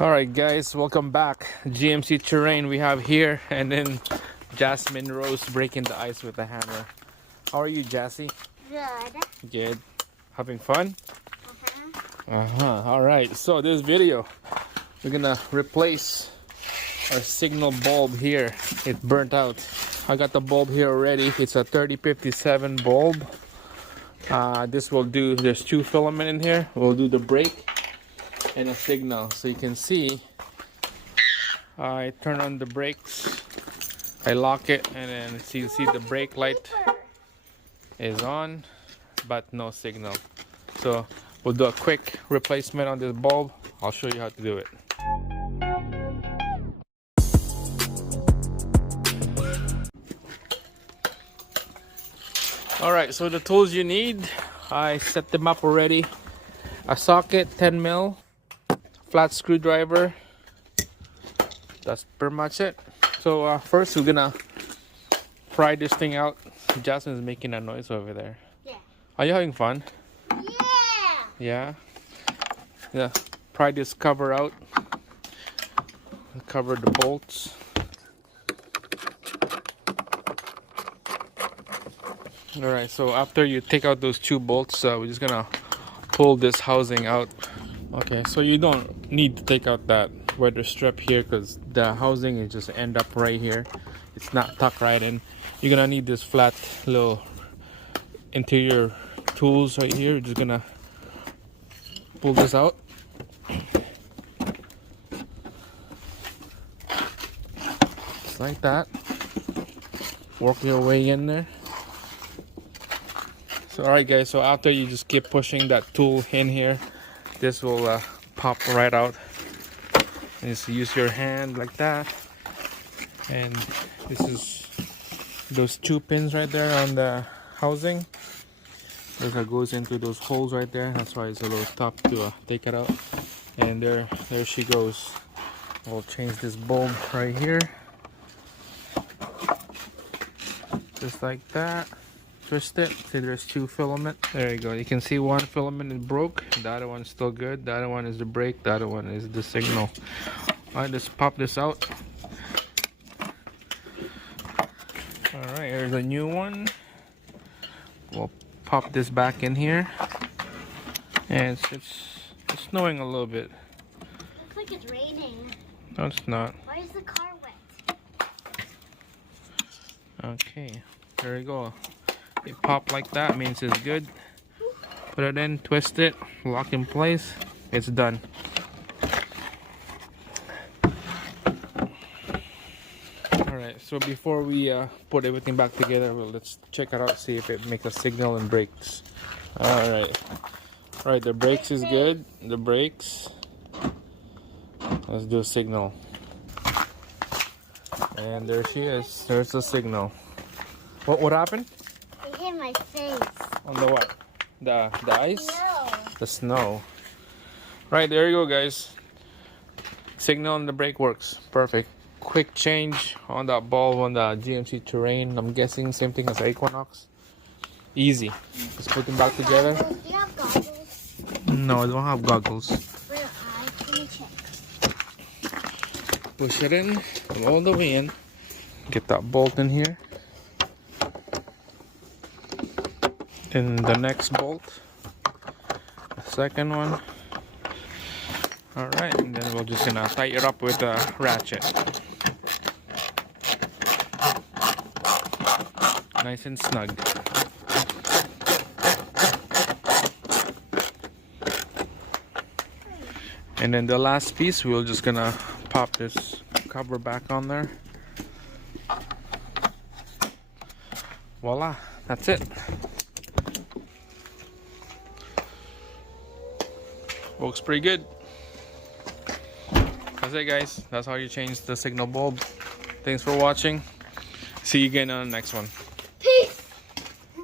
Alright guys, welcome back. GMC terrain we have here, and then Jasmine Rose breaking the ice with a hammer. How are you, Jassy? Good. Good. Having fun? Alright, so this video we're gonna replace our signal bulb here. It burnt out. I got the bulb here already. It's a 3057 bulb. This will do, there's two filament in here. We'll do the brake and a signal. So you can see I turn on the brakes, I lock it, and then you see the brake light is on but no signal. So we'll do a quick replacement on this bulb. I'll show you how to do it. Alright, so the tools you need, I set them up already. A socket, 10 mil, flat screwdriver. That's pretty much it. So first we're gonna pry this thing out. Jasmine's making a noise over there. Yeah. Are you having fun? Yeah. Yeah. Pry this cover out. Cover the bolts. Alright, so after you take out those two bolts, we're just gonna pull this housing out. Okay, so you don't need to take out that weather strip here because the housing is just end up right here. It's not tucked right in. You're gonna need this flat little interior tools right here. You're just gonna pull this out. Just like that. Work your way in there. So alright guys, so after you just keep pushing that tool in here, this will pop right out. And just use your hand like that, and this is those two pins right there on the housing. That goes into those holes right there. That's why it's a little tough to take it out. And there she goes. We'll change this bulb right here, just like that. Twist it. See, there's two filament. There you go. You can see one filament is broke, the other one's still good. The other one is the brake, the other one is the signal. Alright, let's pop this out. Alright, here's a new one. We'll pop this back in here. And it's snowing a little bit. Looks like it's raining. No, it's not. Why is the car wet? Okay, there we go. It popped like that, means it's good. Put it in, twist it, lock in place. It's done. Alright, so before we put everything back together, well, let's check it out, see if it makes a signal and brakes. Alright, the brakes is good. The brakes. Let's do a signal. And there she is. There's the signal. What happened? It hit my face. On the what? The ice? No. The snow. Right, there you go guys. Signal and the brake works. Perfect. Quick change on that bulb on the GMC terrain. I'm guessing same thing as Equinox. Easy. Just put them back together. Do you have goggles? No, I don't have goggles. Where Let me check. Push it in. Go all the way in. Get that bolt in here. In the next bolt, the second one. Alright, and then we're just gonna tighten it up with a ratchet. Nice and snug. And then the last piece, we're just gonna pop this cover back on there. Voila, that's it. Works pretty good. That's it guys. That's how you change the signal bulb. Thanks for watching. See you again on the next one.